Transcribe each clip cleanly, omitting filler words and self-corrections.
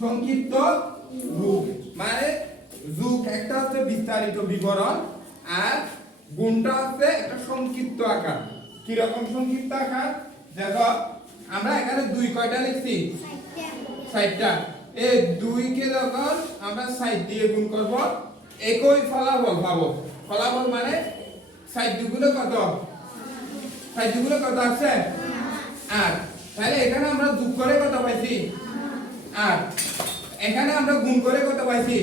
সংক্ষিপ্ত রূপ মানে যুগ একটা হচ্ছে বিস্তারিত বিবরণ আর গুণটা হচ্ছে একটা সংক্ষিপ্ত আকার। কি রকম সংক্ষিপ্ত আকার? দেখো আমরা এখানে 2 কয়টা লিখছি? 60টা। এই 2 কে যখন আমরা 60 দিয়ে গুণ করব একই ফলাফল পাবো। ফলাফল মানে 60 দুগুণে কত? 60 দুগুণে কত আছে? 8। তাহলে এখানে আমরা যোগ করে কত পাইছি? 8। এখানে আমরা গুণ করে কত পাইছি?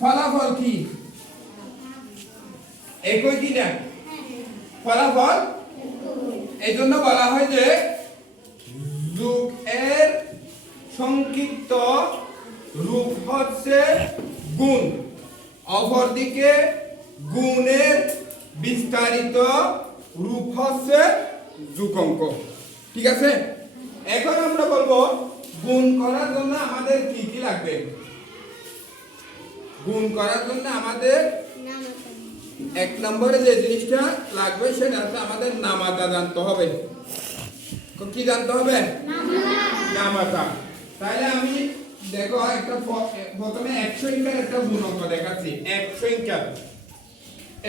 ফলাফল কি একই কি না? ফলাফল এই জন্য বলা হয় যে যোগ এর সংক্ষিপ্ত রূপ হচ্ছে গুণ, অপরদিকে গুণের বিস্তারিত রূপ হচ্ছে যোগাঙ্ক। ঠিক আছে, এখন আমরা বলবো গুণ করার জন্য আমাদের কি কি লাগবে। গুণ করার জন্য আমাদের 1 নম্বরে যে জিনিসটা লাগবে সেটা হচ্ছে আমাদের নামাতা জানতে হবে। কি জানতে হবে? নামাতা। তাহলে আমি দেখো একটা প্রথমে 1 সংখ্যার একটা গুণক দেখাচ্ছি। 1 সংখ্যা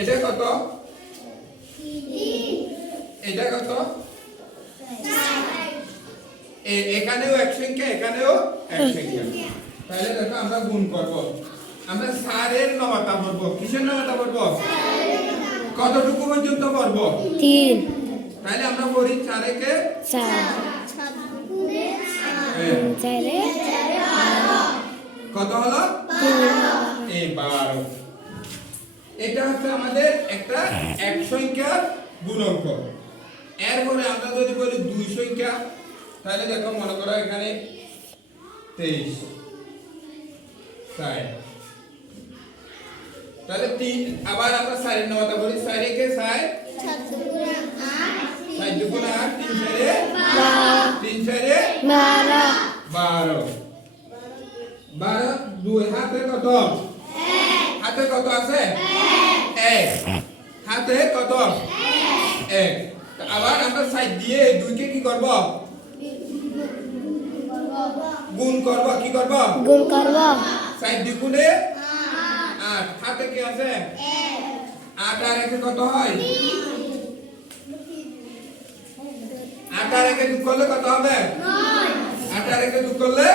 এটা কত? 3। এটা কত? 4। এখানেও 1 সংখ্যা, এখানেও 1 সংখ্যা। তাহলে দেখো আমরা গুণ করব। আমরা 4 এর নামাতা করব। কিসের নামাতা করব? কতটুকু পর্যন্ত করব? 3। তাহলে আমরা করি 4 কে 4 কত হলো? 12। এটা হচ্ছে আমাদের একটা 1 সংখ্যার গুণক। এরপরে আমরা যদি বলি 2 সংখ্যা, তাহলে দেখো মনে করো এখানে 23 4। তাহলে 3 আবার আমরা 4 এর নামাতা বলি। 4 কে 4 4 দুগুণ 8 3 4 12 12 2 হাতে কত? হাতে কত আছে? 1 হাতে কত? 1। আবার আমরা 4 দিয়ে 2 কে কি করব? গুণ করব। কি করব? গুণ করব। 4 দ্বিগুণে 8 হাতে কি আছে? 8 আর 1 কত হয়? 8 আর 1 যোগ করলে কত হবে? 8 আর 1 যোগ করলে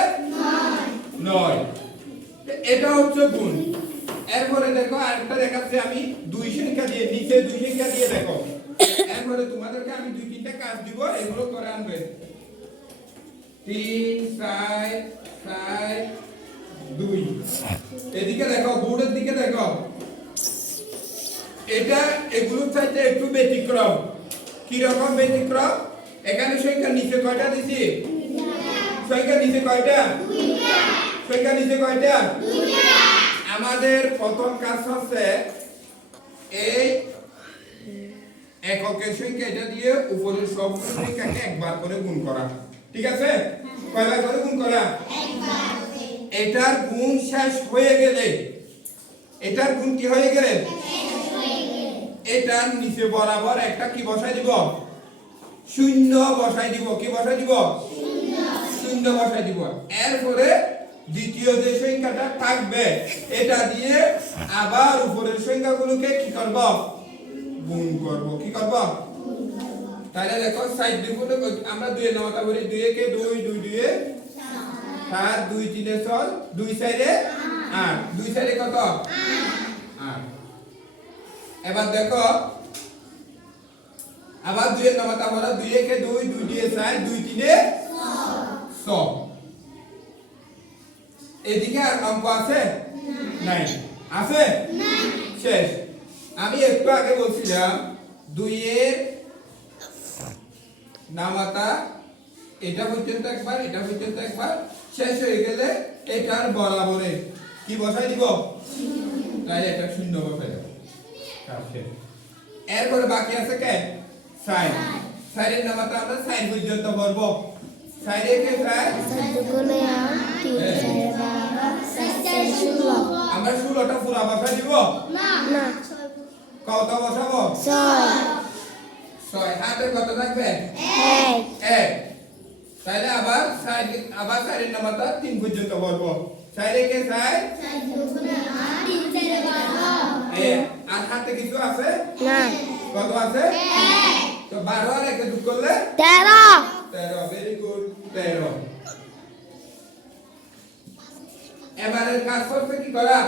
9। এটা হচ্ছে গুণ। এরপরে দেখো আরেকটা দেখাচ্ছি আমি 2 সংখ্যা দিয়ে, নিচে 2 সংখ্যা দিয়ে দেখো। এরপরে তোমাদেরকে আমি 2-3টা কাজ দিব, এগুলো করে আনবে। 3 4 4 2। এদিকে দেখো, বোর্ডের দিকে দেখো। এটা এগুলোর চাইতে একটু ব্যতিক্রম। কি রকম ব্যতিক্রম? এখানে সংখ্যা নিচে কয়টা দিছি? সংখ্যা নিচে কয়টা? সংখ্যা নিচে কয়টা? আমাদের প্রথম কাজ হচ্ছে এই এককের সংখ্যা এটা দিয়ে উপরের সব সংখ্যাকে একবার করে গুণ করা। ঠিক আছে? কয়বার করে গুণ করা? একবার। এটার গুণ শেষ হয়ে গেলে, এটার গুণ কি হয়ে গেলে? শেষ হয়ে গেলে এটার নিচে বরাবর একটা কি বসাই দিব? শূন্য বসাই দিব। কি বসাই দিব? শূন্য বসাই দিব। এরপরে দ্বিতীয় যে সংখ্যাটা থাকবে এটা দিয়ে আবার উপরের সংখ্যাগুলোকে কি করব? গুণ করব। কি করব? তাহলে দেখো 4 দ্বিগুণে আমরা 2 এর নামাতা বলি। 2 কে 2 2 2 4 2 3 6 2 4 8 2 4 কত? 8। এবার দেখো আবার 2 এর নামাতা বলা। 2 কে 2 2 দিয়ে 4 2 3 6। এদিকে আর অঙ্ক আছে? নাই। আছে? নাই। শেষ। আমি একটু আগে বলছিলাম 2 এর নামাতা এটা পর্যন্ত একবার, এটা পর্যন্ত একবার, শেষ হয়ে গেলে এটার বরাবরে কি বসাই দিব? তাহলে এটা শূন্য বসাই দেব। এরপরে বাকি আছে কে? 4। 4 এর নামাতা আমরা 4 পর্যন্ত বলবো। 4 এ কে 4 আমরা 16টা পুরা বসাই দিব না। কত বসাবো? 6 হাতে কত থাকবে? 1। তাহলে আবার 4 এর নামাতা আমরা 3 পর্যন্ত পড়বো চাইলে কে চাই আর হাতে কিছু আছে না কত আছে তো 12 আর 1 যোগ করলে 13 13 ভেরি গুড 13 এবারে কাজ করতে কি করা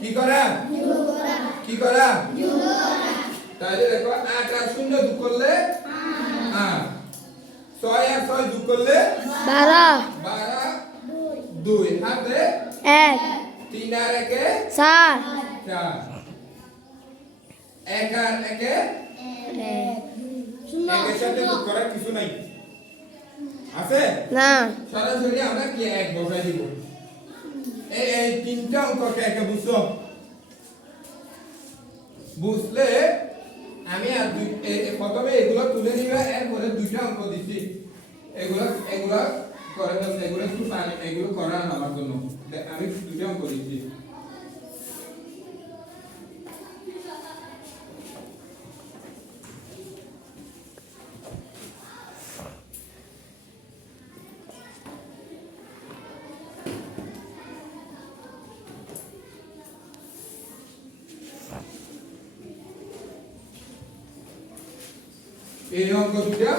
কি করা কি করা তাহলে দেখো 8 আর 0 যোগ করলে 8 6 আর 6 যোগ করলে 12 12 2 হাতে 1 3 আর 1 4 4 1 আর 1 একের সাথে যোগ করার কিছু নাই আছে না সরাসরি আমরা কি এক বসাই দিব এই তিনটা অঙ্ককে একে বুঝছো বুঝলে আমি আর প্রথমে এগুলো তুলে নিবা এরপরে দুইটা অঙ্ক দিচ্ছি এগুলো করে ফেলতে এগুলো একটু পানি এগুলো করা আমার জন্য আমি দুইটা অঙ্ক দিচ্ছি এই অঙ্ক দুটা